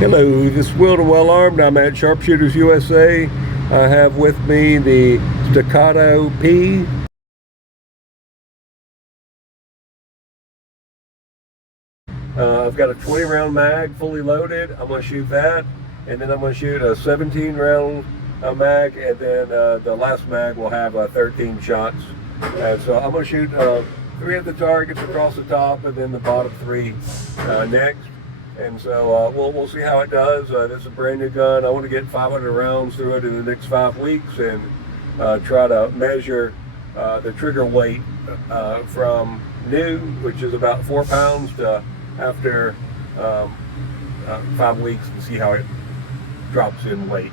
Hello, this is Will to Well Armed. I'm at Sharpshooters USA. I have with me the Staccato P. I've got a 20 round mag fully loaded. I'm going to shoot that, and then I'm going to shoot a 17 round mag, and then the last mag will have 13 shots. And so I'm going to shoot 3 of the targets across the top, and then the bottom 3 next. And so we'll see how it does. This is a brand new gun. I want to get 500 rounds through it in the next 5 weeks and try to measure the trigger weight from new, which is about 4 pounds, to after 5 weeks, and see how it drops in weight.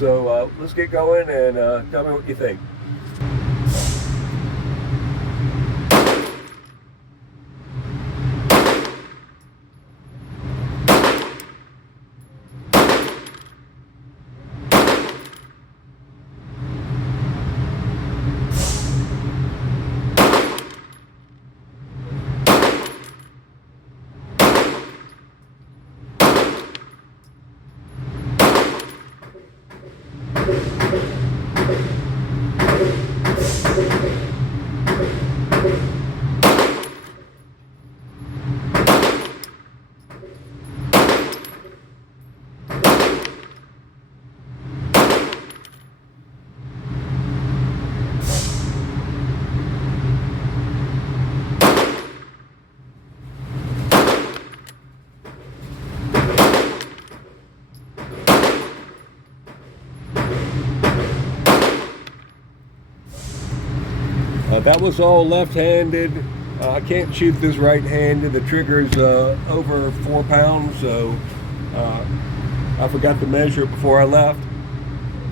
So let's get going, and tell me what you think. That was all left-handed. I can't shoot this right-handed. The trigger's over 4 pounds, so I forgot to measure it before I left.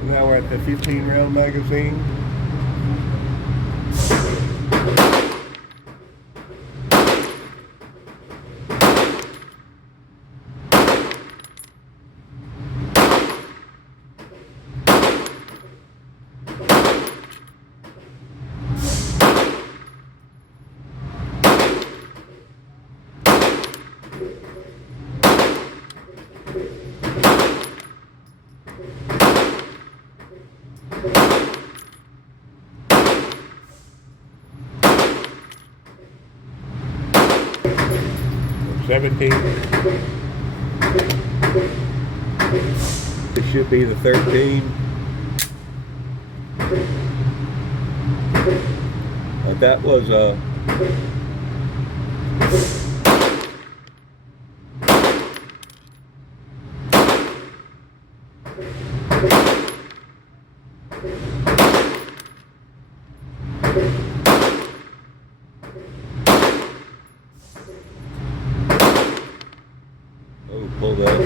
Now we're at the 15 round magazine. It should be the 13. That was pull that.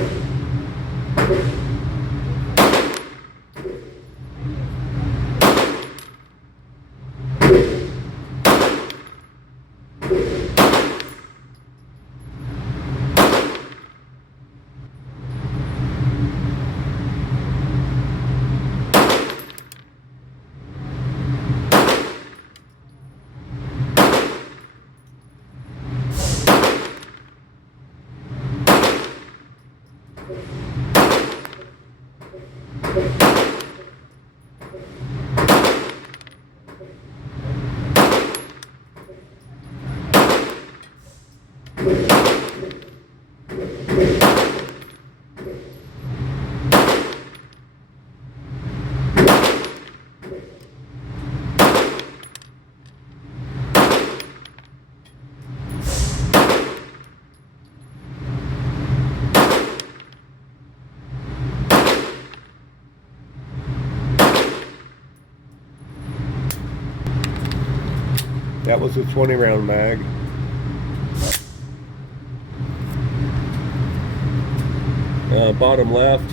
That was a 20 round mag. Bottom left.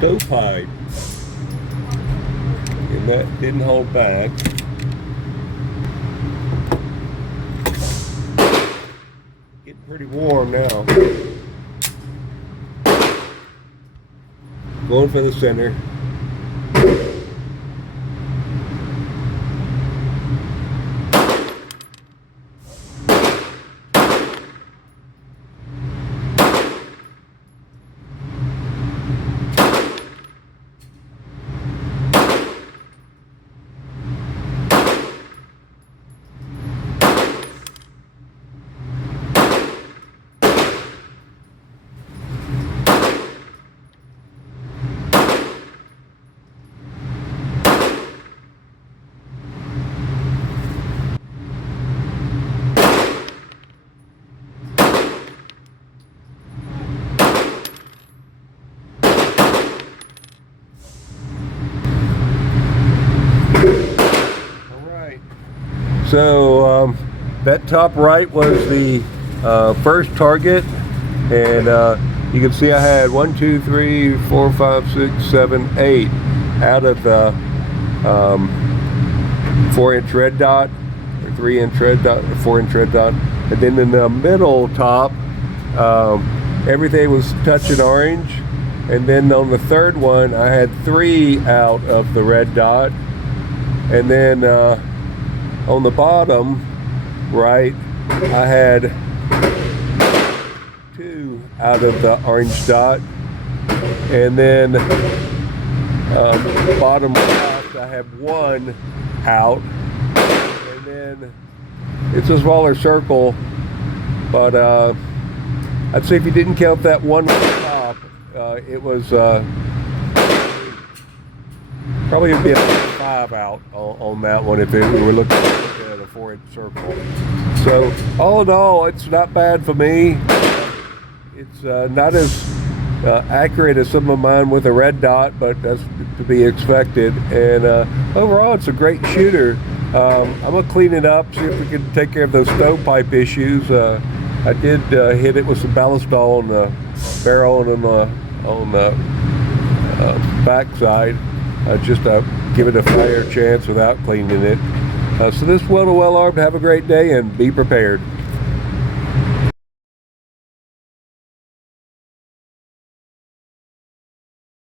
stovepipe, and that didn't hold back. Getting pretty warm now. Going for the center. So that top right was the first target, and you can see I had 1, 2, 3, 4, 5, 6, 7, 8 out of the 4-inch red dot, or 3-inch red dot, or 4-inch red dot, and then in the middle top, everything was touching orange, and then on the third one I had 3 out of the red dot, and then on the bottom right I had 2 out of the orange dot, and then bottom left I have 1 out, and then it's a smaller circle, but I'd say if you didn't count that one on the top, it was probably would be about 5 out on that one if we were looking at a 4-inch circle. So all in all, it's not bad for me. It's not as accurate as some of mine with a red dot, but that's to be expected. And overall, it's a great shooter. I'm gonna clean it up, see if we can take care of those stovepipe issues. I did hit it with some ballistol on the barrel and on the backside, just to give it a fair chance without cleaning it. So this well armed. Have a great day and be prepared.